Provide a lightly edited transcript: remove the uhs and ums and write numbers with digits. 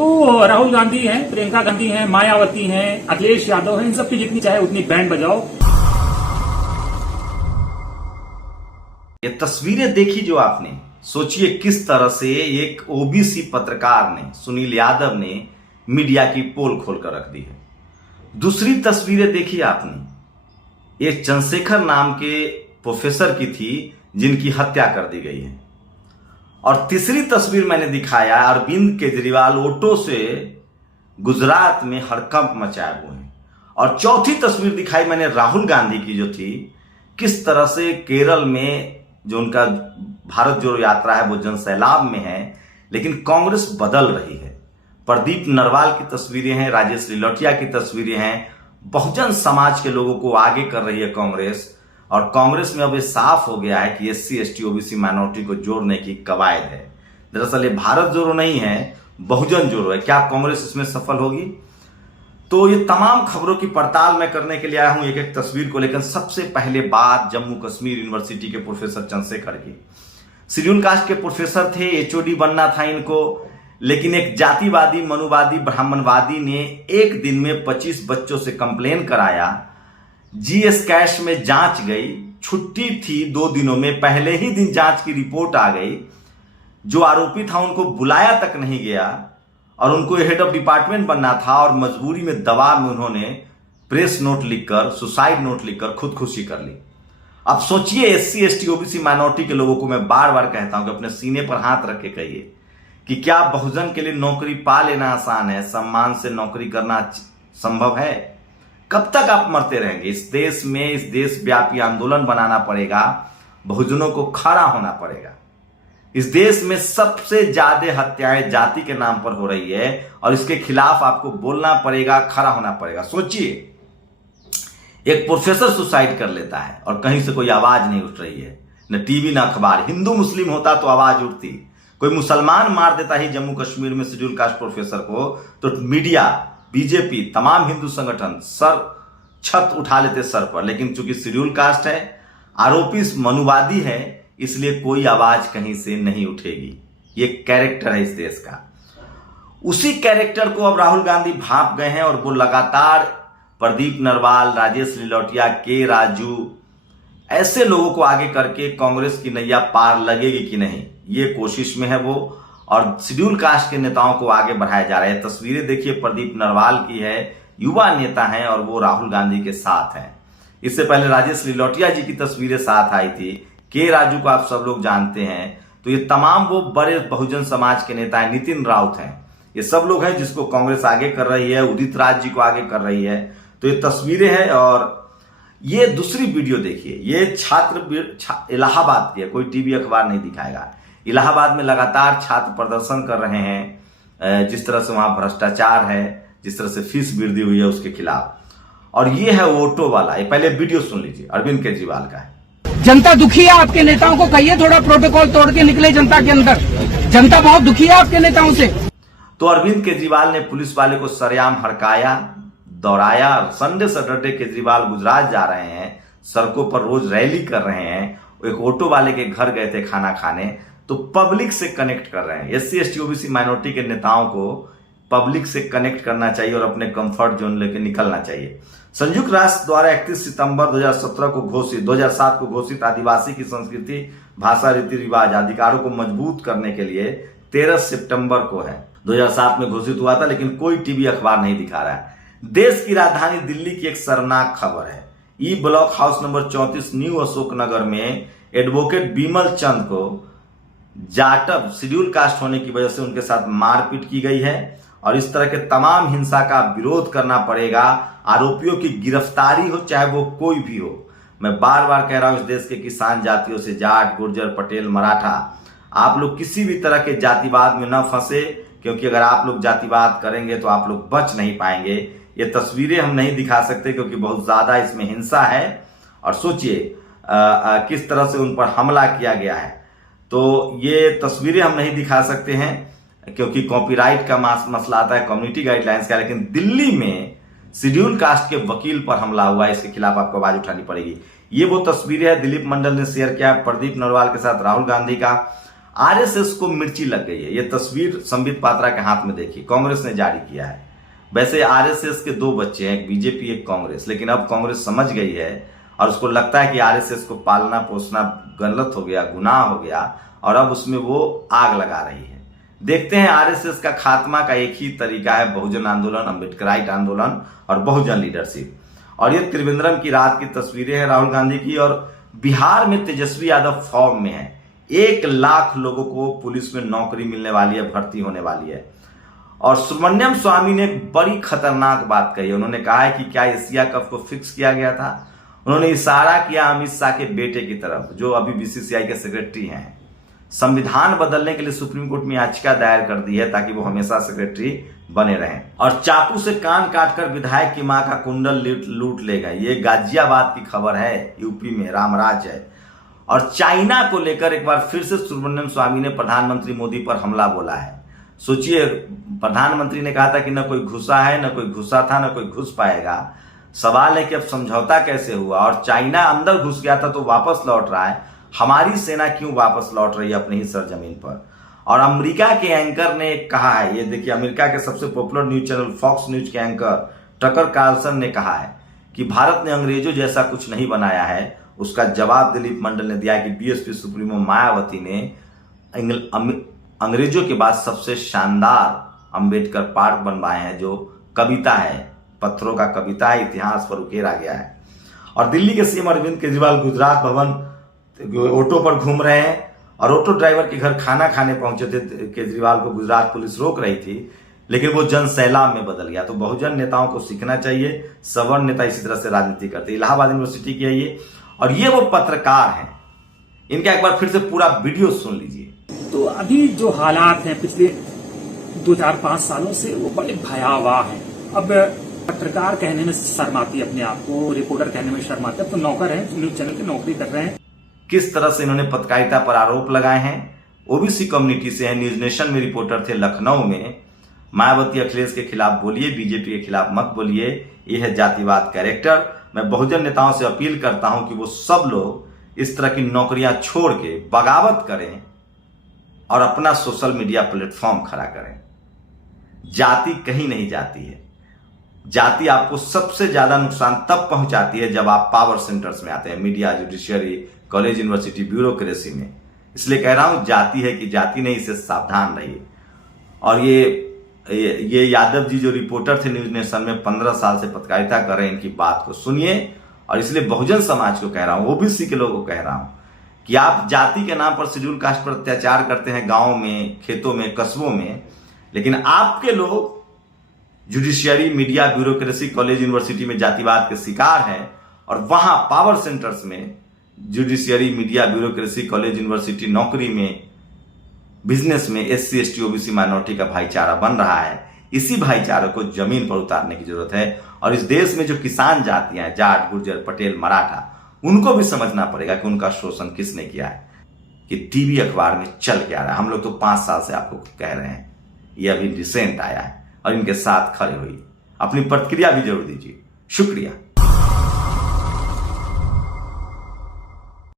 तो राहुल गांधी हैं, प्रियंका गांधी हैं, मायावती हैं, अखिलेश यादव हैं, इन सबकी जितनी चाहे उतनी बैंड बजाओ। ये तस्वीरें देखी जो आपने, सोचिए किस तरह से एक ओबीसी पत्रकार ने, सुनील यादव ने मीडिया की पोल खोलकर रख दी है। दूसरी तस्वीरें देखी आपने, एक चंद्रशेखर नाम के प्रोफेसर की थी जिनकी हत्या कर दी गई है। और तीसरी तस्वीर मैंने दिखाया अरविंद केजरीवाल ऑटो से गुजरात में हड़कंप मचाए हुए हैं। और चौथी तस्वीर दिखाई मैंने राहुल गांधी की जो थी, किस तरह से केरल में जो उनका भारत जोड़ो यात्रा है वो जनसैलाब में है, लेकिन कांग्रेस बदल रही है। प्रदीप नरवाल की तस्वीरें हैं, राजेश लिलोटिया की तस्वीरें हैं, बहुजन समाज के लोगों को आगे कर रही है कांग्रेस। और कांग्रेस में अब ये साफ हो गया है कि एससी एसटी ओबीसी माइनॉरिटी को जोड़ने की कवायद है। दरअसल ये भारत जोड़ो नहीं है, बहुजन जोड़ो है। क्या कांग्रेस इसमें सफल होगी? तो ये तमाम खबरों की पड़ताल मैं करने के लिए आया हूं एक एक तस्वीर को लेकर। सबसे पहले बात जम्मू कश्मीर यूनिवर्सिटी के प्रोफेसर चंद्रशेखर की। शेड्यूल कास्ट के प्रोफेसर थे, एचओडी बनना था इनको, लेकिन एक जातिवादी मनुवादी ब्राह्मणवादी ने एक दिन में 25 बच्चों से कंप्लेन कराया। जीएस कैश में जांच गई, छुट्टी थी 2 दिनों में, पहले ही दिन जांच की रिपोर्ट आ गई। जो आरोपी था उनको बुलाया तक नहीं गया और उनको हेड ऑफ डिपार्टमेंट बनना था और मजबूरी में दबाव में उन्होंने प्रेस नोट लिखकर, सुसाइड नोट लिखकर खुदकुशी कर ली। अब सोचिए, एससी एसटी ओबीसी माइनॉरिटी के लोगों को मैं बार बार कहता हूं कि अपने सीने पर हाथ रख के कहिए कि क्या बहुजन के लिए नौकरी पा लेना आसान है? सम्मान से नौकरी करना संभव है? कब तक आप मरते रहेंगे? इस देश में इस देशव्यापी आंदोलन बनाना पड़ेगा, बहुजनों को खड़ा होना पड़ेगा। इस देश में सबसे ज्यादा हत्याएं जाति के नाम पर हो रही है और इसके खिलाफ आपको बोलना पड़ेगा, खड़ा होना पड़ेगा। सोचिए, एक प्रोफेसर सुसाइड कर लेता है और कहीं से कोई आवाज नहीं उठ रही है, न टीवी न अखबार। हिंदू मुस्लिम होता तो आवाज उठती। कोई मुसलमान मार देता ही जम्मू कश्मीर में शेड्यूल कास्ट प्रोफेसर को, तो मीडिया, बीजेपी, तमाम हिंदू संगठन सर छत उठा लेते सर पर। लेकिन चूंकि शेड्यूल कास्ट है, आरोपी मनुवादी है, इसलिए कोई आवाज कहीं से नहीं उठेगी। ये कैरेक्टर है इस देश का। उसी कैरेक्टर को अब राहुल गांधी भांप गए हैं और वो लगातार प्रदीप नरवाल, राजेश लिलोटिया, के राजू, ऐसे लोगों को आगे करके कांग्रेस की नैया पार लगेगी कि नहीं, ये कोशिश में है वो। और शेड्यूल कास्ट के नेताओं को आगे बढ़ाया जा रहा है। तस्वीरें देखिए, प्रदीप नरवाल की है, युवा नेता हैं और वो राहुल गांधी के साथ हैं। इससे पहले राजेश लिलोटिया जी की तस्वीरें साथ आई थी। के राजू को आप सब लोग जानते हैं। तो ये तमाम वो बड़े बहुजन समाज के नेता हैं। नितिन राउत हैं, ये सब लोग हैं जिसको कांग्रेस आगे कर रही है। उदित राज जी को आगे कर रही है। तो ये तस्वीरें हैं। और ये दूसरी वीडियो देखिए, ये छात्र इलाहाबाद की है, कोई टीवी अखबार नहीं दिखाएगा। इलाहाबाद में लगातार छात्र प्रदर्शन कर रहे हैं, जिस तरह से वहां भ्रष्टाचार है, जिस तरह से फीस वृद्धि हुई है उसके खिलाफ। और ये है ऑटो वाला। ये पहले वीडियो सुन लीजिए, अरविंद केजरीवाल का है। जनता दुखी है, आपके नेताओं को कहिए थोड़ा प्रोटोकॉल तोड़ के निकले जनता के अंदर। जनता बहुत दुखी है आपके नेताओं से। तो अरविंद केजरीवाल ने पुलिस वाले को सरेआम हड़काया, दौड़ाया। संडे सैटरडे केजरीवाल गुजरात जा रहे हैं, सड़कों पर रोज रैली कर रहे हैं। एक ऑटो वाले के घर गए थे खाना खाने, तो पब्लिक से कनेक्ट कर रहे हैं। एससी एसटी ओबीसी माइनॉरिटी के नेताओं को पब्लिक से कनेक्ट करना चाहिए और अपने कंफर्ट जोन लेकर निकलना चाहिए। संयुक्त राष्ट्र द्वारा 31 सितंबर 2007 को घोषित आदिवासी की संस्कृति, भाषा, रीति रिवाज, अधिकारों को मजबूत करने के लिए 13 सितंबर को है। 2007 में घोषित हुआ था, लेकिन कोई टीवी अखबार नहीं दिखा रहा है। देश की राजधानी दिल्ली की एक शर्मनाक खबर है। E block house number 34 New Ashok Nagar में एडवोकेट बिमल चंद को जाटव शेड्यूल कास्ट होने की वजह से उनके साथ मारपीट की गई है। और इस तरह के तमाम हिंसा का विरोध करना पड़ेगा। आरोपियों की गिरफ्तारी हो, चाहे वो कोई भी हो। मैं बार बार कह रहा हूं, इस देश के किसान जातियों से, जाट, गुर्जर, पटेल, मराठा, आप लोग किसी भी तरह के जातिवाद में न फंसे, क्योंकि अगर आप लोग जातिवाद करेंगे तो आप लोग बच नहीं पाएंगे। ये तस्वीरें हम नहीं दिखा सकते क्योंकि बहुत ज्यादा इसमें हिंसा है। और सोचिए किस तरह से उन पर हमला किया गया है। तो ये तस्वीरें हम नहीं दिखा सकते हैं क्योंकि कॉपीराइट का मसला आता है, कम्युनिटी गाइडलाइंस का। लेकिन दिल्ली में शेड्यूल कास्ट के वकील पर हमला हुआ है, इसके खिलाफ आपको आवाज उठानी पड़ेगी। ये वो तस्वीरें हैं दिलीप मंडल ने शेयर किया प्रदीप नरवाल के साथ राहुल गांधी का। आरएसएस को मिर्ची लग गई है। ये तस्वीर संबित पात्रा के हाथ में देखिए, कांग्रेस ने जारी किया है। वैसे आरएसएस के दो बच्चे हैं, एक बीजेपी एक कांग्रेस, लेकिन अब कांग्रेस समझ गई है और उसको लगता है कि आरएसएस को पालना पोसना गलत हो गया, गुनाह हो गया, और अब उसमें वो आग लगा रही है। देखते हैं आरएसएस का खात्मा का एक ही तरीका है, बहुजन आंदोलन, अम्बेडकराइट आंदोलन और बहुजन लीडरशिप। और ये त्रिवेंद्रम की रात की तस्वीरें हैं राहुल गांधी की, और बिहार में तेजस्वी यादव फॉर्म में है। 1 लाख लोगों को पुलिस में नौकरी मिलने वाली है, भर्ती होने वाली है। और सुब्रमण्यम स्वामी ने बड़ी खतरनाक बात कही। उन्होंने कहा है कि क्या एशिया कप को फिक्स किया गया था। उन्होंने इशारा किया अमित शाह के बेटे की तरफ, जो अभी बीसीसीआई के सेक्रेटरी हैं। संविधान बदलने के लिए सुप्रीम कोर्ट में याचिका दायर कर दी है ताकि वो हमेशा सेक्रेटरी बने रहें। और चाकू से कान काटकर विधायक की मां का कुंडल लूट ले गए। ये गाजियाबाद की खबर है, यूपी में रामराज है। और चाइना को लेकर एक बार फिर से सुब्रमण्यम स्वामी ने प्रधानमंत्री मोदी पर हमला बोला है। सोचिए, प्रधानमंत्री ने कहा था कि न कोई घुसा है, न कोई घुसा था, न कोई घुस पाएगा। सवाल है कि अब समझौता कैसे हुआ। और चाइना अंदर घुस गया था तो वापस लौट रहा है। हमारी सेना क्यों वापस लौट रही है अपनी ही सरजमीन पर। और अमेरिका के एंकर ने कहा है, ये देखिए, अमेरिका के सबसे popular news channel Fox News के एंकर टकर कार्लसन ने कहा है कि भारत ने अंग्रेजों जैसा कुछ नहीं बनाया है। उसका जवाब दिलीप मंडल ने दिया कि बीएसपी सुप्रीमो मायावती ने अंग्रेजों के बाद सबसे शानदार अंबेडकर पार्क बनवाए हैं, जो कविता है, पत्थरों का कविता है, इतिहास पर उकेरा गया है। और दिल्ली के सीएम अरविंद केजरीवाल गुजरात भवन ऑटो पर घूम रहे हैं और ऑटो ड्राइवर के घर खाना खाने पहुंचे थे। केजरीवाल को गुजरात पुलिस रोक रही थी, लेकिन वो जन सैलाब में बदल गया। तो बहुजन नेताओं को सीखना चाहिए, सवर्ण नेता इसी तरह से राजनीति करते। इलाहाबाद यूनिवर्सिटी की है ये, और ये वो पत्रकार हैं। इनका एक बार फिर से पूरा वीडियो सुन लीजिए। तो अभी जो हालात हैं पिछले 2-4-5 सालों से, वो बड़े भयावह हैं। अब पत्रकार कहने में शर्माती, अपने आप को रिपोर्टर कहने में शर्माते। अब तो नौकर हैं, न्यूज चैनल की नौकरी कर रहे हैं। किस तरह से इन्होंने पत्रकारिता पर आरोप लगाए हैं। ओबीसी कम्युनिटी से हैं, न्यूज नेशन में रिपोर्टर थे लखनऊ में। मायावती अखिलेश के खिलाफ बोलिए, बीजेपी के खिलाफ मत बोलिए, यह है जातिवाद कैरेक्टर। मैं बहुजन नेताओं से अपील करता हूं कि वो सब लोग इस तरह की नौकरियां छोड़ के बगावत करें और अपना सोशल मीडिया प्लेटफॉर्म खड़ा करें। जाति कहीं नहीं जाती है। जाति आपको सबसे ज्यादा नुकसान तब पहुंचाती है जब आप पावर सेंटर्स में आते हैं, media, judiciary, college, university, bureaucracy में। इसलिए कह रहा हूं, जाति है कि जाति नहीं, इससे सावधान रहिए। और ये यादव जी जो रिपोर्टर थे न्यूज नेशन में, 15 साल से पत्रकारिता कर रहे हैं, इनकी बात को सुनिए। और इसलिए बहुजन समाज को कह रहा हूं, ओबीसी के लोगों को कह रहा हूं कि आप जाति के नाम पर शेड्यूल कास्ट पर अत्याचार करते हैं, गांवों में, खेतों में, कस्बों में, लेकिन आपके लोग judiciary, media, bureaucracy, college, university में जातिवाद के शिकार हैं। और वहां पावर सेंटर्स में judiciary, media, bureaucracy, college, university, नौकरी में, बिजनेस में एससी, एसटी, ओबीसी माइनॉरिटी का भाईचारा बन रहा है। इसी भाईचारे को जमीन पर उतारने की जरूरत है। और इस देश में जो किसान जातियां हैं, जाट, गुर्जर, पटेल, मराठा, उनको भी समझना पड़ेगा कि उनका शोषण किसने किया है। कि टीवी अखबार में चल के आ रहा है। हम लोग तो 5 साल से आपको कह रहे हैं, ये अभी रिसेंट आया है। और इनके साथ खड़े हुई अपनी प्रतिक्रिया भी जरूर दीजिए। शुक्रिया।